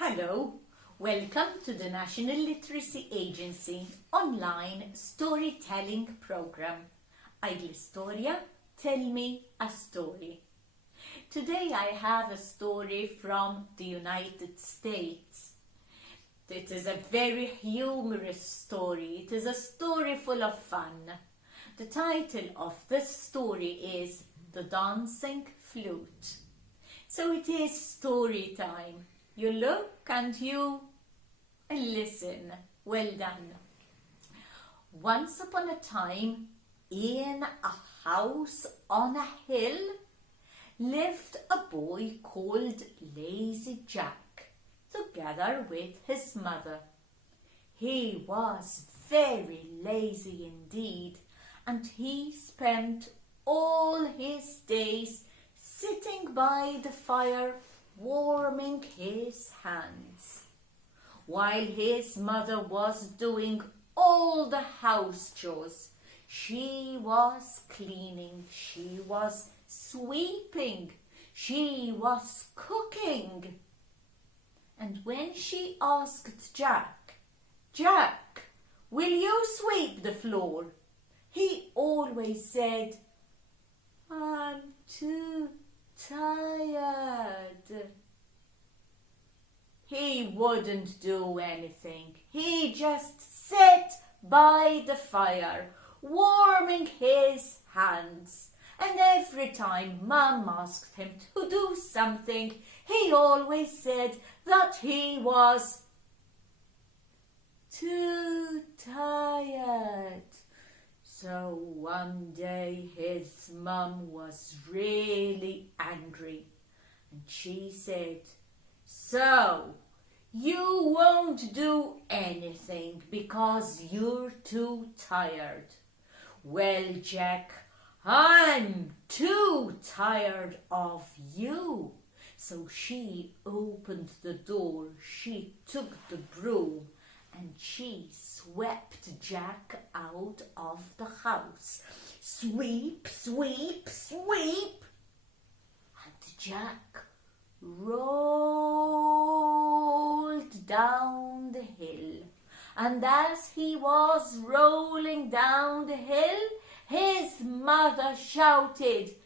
Hello, welcome to the National Literacy Agency online storytelling program. Għidli Storja, tell me a story. Today I have a story from the United States. It is a very humorous story. It is a story full of fun. The title of this story is The Dancing Flute. So it is story time. You look and you listen. Well done. Once upon a time, in a house on a hill, lived a boy called Lazy Jack, together with his mother. He was very lazy indeed, and he spent all his days sitting by the fire, warming his hands, while his mother was doing all the house chores. She was cleaning, she was sweeping, she was cooking. And when she asked Jack, "Jack, will you sweep the floor?" he always said, "I'm too tired." He wouldn't do anything. He just sat by the fire, warming his hands. And every time Mum asked him to do something, he always said that he was too tired. So one day his mum was really angry, and she said, "So, you won't do anything because you're too tired. Well, Jack, I'm too tired of you." So she opened the door, she took the broom, and she swept Jack out of the house. Sweep, sweep, sweep. And Jack rolled down the hill. And as he was rolling down the hill, his mother shouted,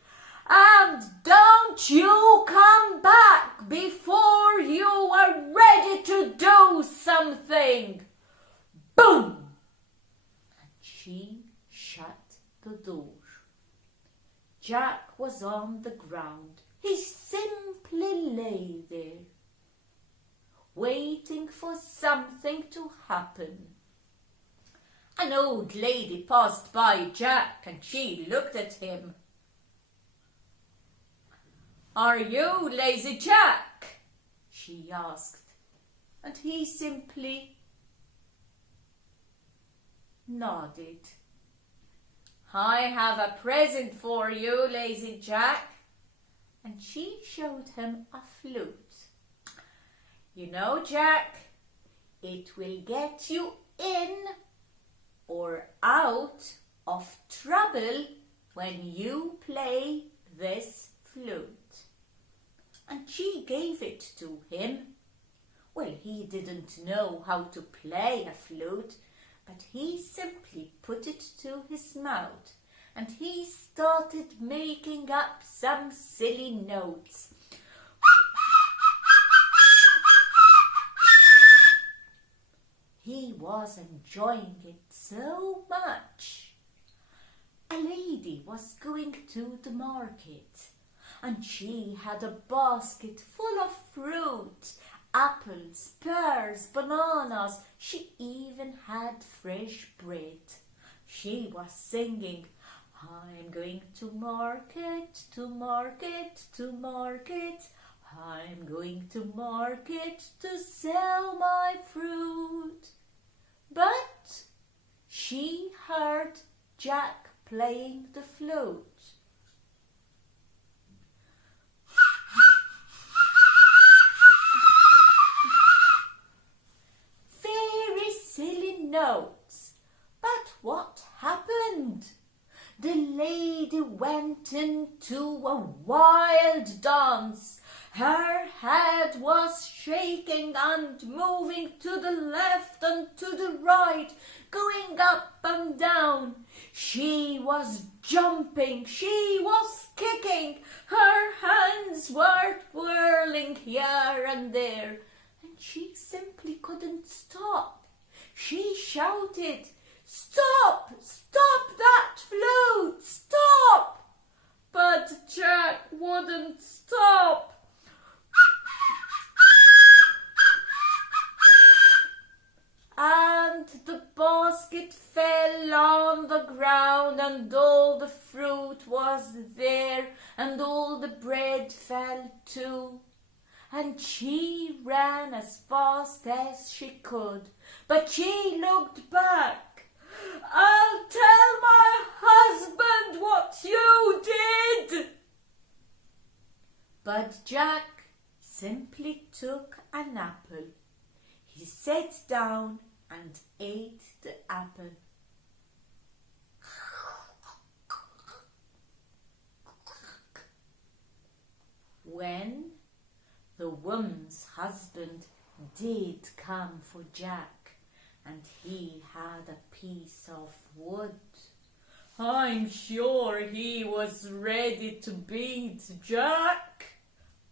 "And don't you come back before you are ready to do something." Boom! And she shut the door. Jack was on the ground. He simply lay there, waiting for something to happen. An old lady passed by Jack and she looked at him. "Are you Lazy Jack?" she asked, and he simply nodded. "I have a present for you, Lazy Jack." And she showed him a flute. "You know, Jack, it will get you in or out of trouble when you play this flute." And she gave it to him. Well, he didn't know how to play a flute, but he simply put it to his mouth and he started making up some silly notes. He was enjoying it so much. A lady was going to the market, and she had a basket full of fruit, apples, pears, bananas. She even had fresh bread. She was singing, "I'm going to market, to market, to market. I'm going to market to sell my fruit." But she heard Jack playing the flute. Very silly notes. But what happened? The lady went into a wild dance. Her head was shaking and moving to the left and to the right, going up and down. She was jumping, she was kicking, her hands were twirling here and there, and she simply couldn't stop. She shouted, "Stop! Stop that flute! Stop!" But Jack wouldn't stop. And the basket fell on the ground, and all the fruit was there, and all the bread fell too. And she ran as fast as she could, but she looked back. "I'll tell my husband what you did." But Jack simply took an apple. He sat down and ate the apple. When the woman's husband did come for Jack, and he had a piece of wood, I'm sure he was ready to beat Jack.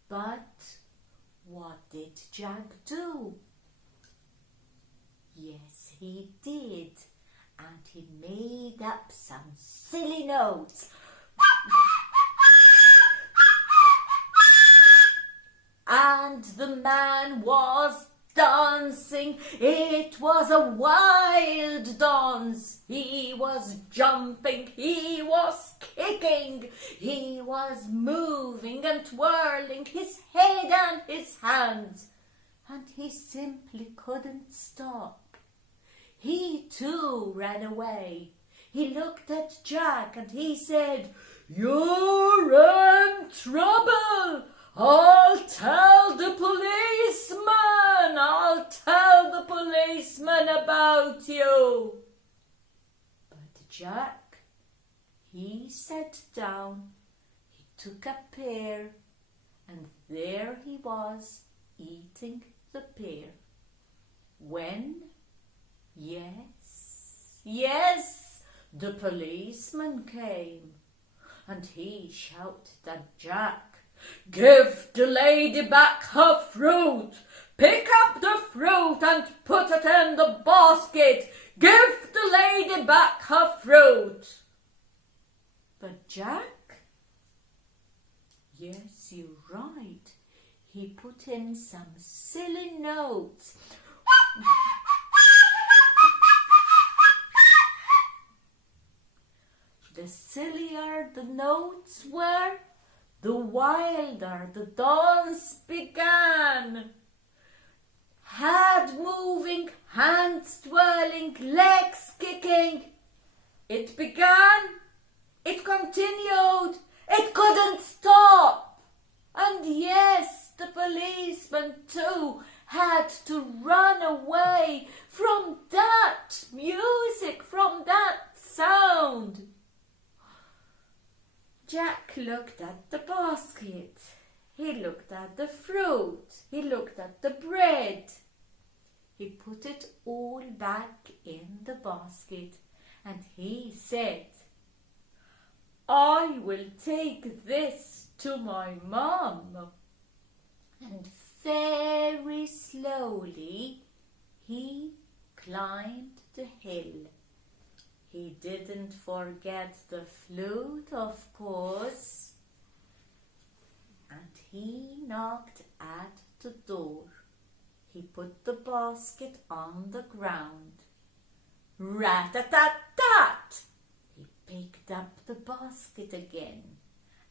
But what did Jack do? Yes, he did, and he made up some silly notes. And the man was dancing. It was a wild dance. He was jumping, he was kicking, he was moving and twirling his head and his hands, and he simply couldn't stop. He too ran away. He looked at Jack and he said, "You're in trouble. I'll tell the policeman. I'll tell the policeman about you." But Jack, he sat down, he took a pear, and there he was eating the pear. When, yes, the policeman came, and he shouted at Jack, "Give the lady back her fruit. Pick up the fruit and put it in the basket. Give the lady back her fruit." But Jack, yes, you're right, he put in some silly notes. The sillier the notes were, the wilder the dance began. Head moving, hands twirling, legs kicking. It began, it continued, it couldn't stop. And yes, the policeman too had to run away from that music, from that sound. Jack looked at the basket. He looked at the fruit. He looked at the bread. He put it all back in the basket, and he said, "I will take this to my mum." And very slowly he climbed the hill. He didn't forget the flute, of course, and he knocked at the door. He put the basket on the ground. Rat-a-tat-tat! He picked up the basket again,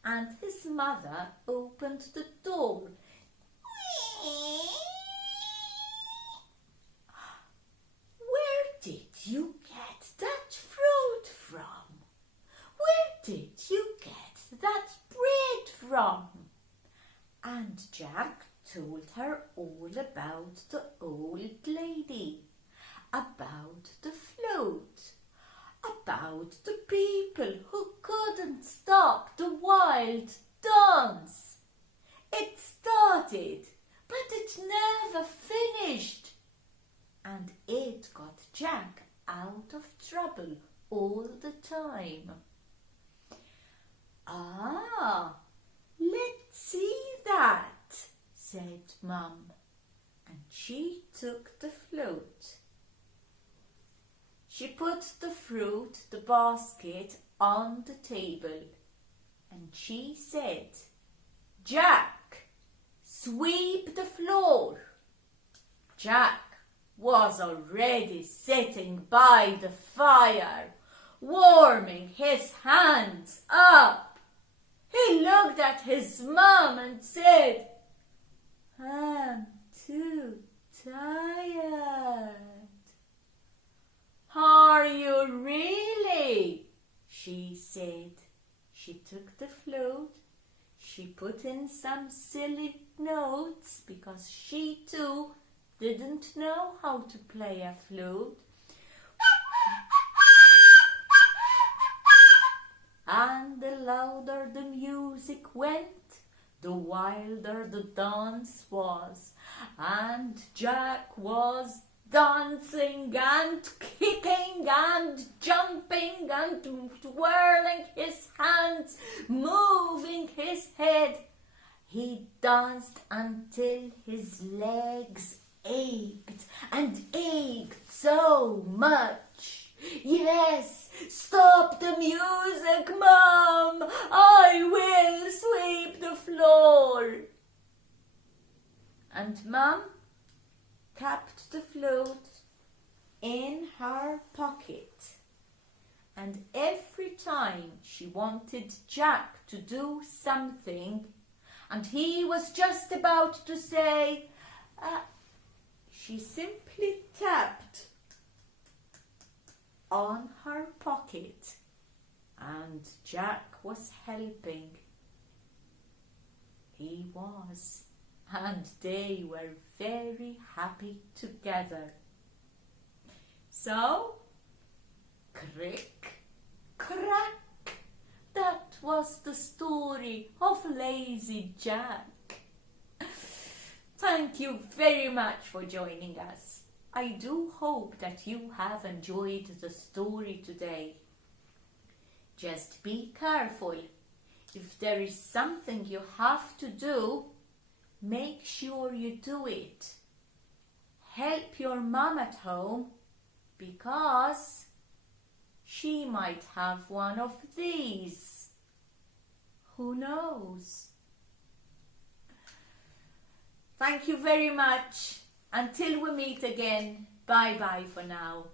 and his mother opened the door. "Where did you get that fruit from? Where did you get that bread from?" And Jack told her all about the old lady, about the flute, about the people who couldn't stop the wild dance. It started the time. Ah, let's see that, said Mum, and she took the flute. She put the fruit, the basket, on the table, and she said, Jack, sweep the floor. Jack was already sitting by the fire, warming his hands up. He looked at his mum and said, I'm too tired. Are you really? She said. She took the flute. She put in some silly notes because she too didn't know how to play a flute. And the louder the music went, the wilder the dance was, and Jack was dancing and kicking and jumping and twirling his hands, moving his head. He danced until his legs ached and ached so much. Yes, stop the music, Mum! I will sweep the floor. And Mum kept the flute in her pocket, and every time she wanted Jack to do something and he was just about to say, she simply tapped on her pocket, and Jack was helping. He was, and they were very happy together. So, crick, crack, that was the story of Lazy Jack. Thank you very much for joining us. I do hope that you have enjoyed the story today. Just be careful. If there is something you have to do, make sure you do it. Help your mum at home because she might have one of these. Who knows? Thank you very much. Until we meet again, bye-bye for now.